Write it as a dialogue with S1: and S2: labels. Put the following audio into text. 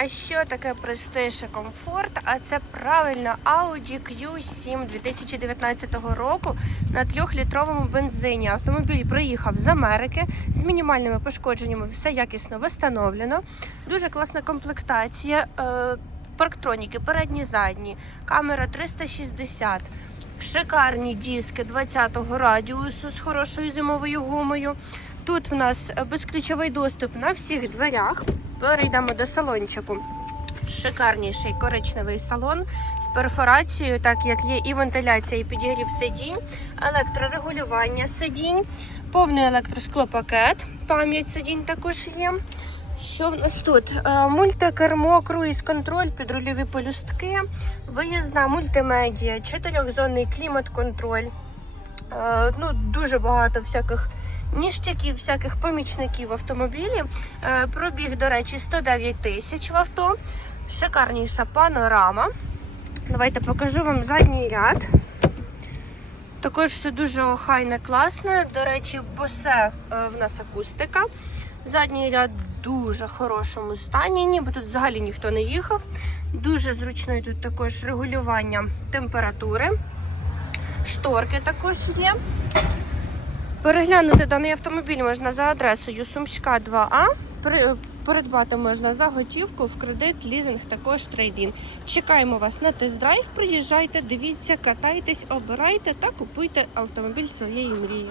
S1: А що таке престиж і комфорт? А це правильно Audi Q7 2019 року на 3-літровому бензині. Автомобіль приїхав з Америки з мінімальними пошкодженнями, все якісно встановлено. Дуже класна комплектація. Е, Парктроніки, передні, задні, камера 360, шикарні диски 20-го радіусу з хорошою зимовою гумою. Тут в нас безключовий доступ на всіх дверях. Перейдемо до салончику. Шикарніший коричневий салон з перфорацією, так як є і вентиляція, і підігрів сидінь, електрорегулювання сидінь, повний електросклопакет, пам'ять сидінь також є. Що в нас тут? Е, Мультикермо, круїз контроль, підрульові полюстки, виїзна мультимедіа, чотирьохзонний клімат-контроль. Е, Ну, дуже багато всяких ніштяків, всяких помічників автомобілі. Е, Пробіг, до речі, 109 тисяч в авто. Шикарніша панорама. Давайте покажу вам задній ряд. Також все дуже охайне, класне. До речі, босе е, в нас акустика. Задній ряд в дуже хорошому стані, ніби тут взагалі ніхто не їхав. Дуже зручно тут також регулювання температури. Шторки також є. Переглянути даний автомобіль можна за адресою Сумська 2А. При- Придбати можна за готівку, в кредит, лізинг, також трейдін. Чекаємо вас на тест-драйв. Приїжджайте, дивіться, катайтесь, обирайте та купуйте автомобіль своєї мрії.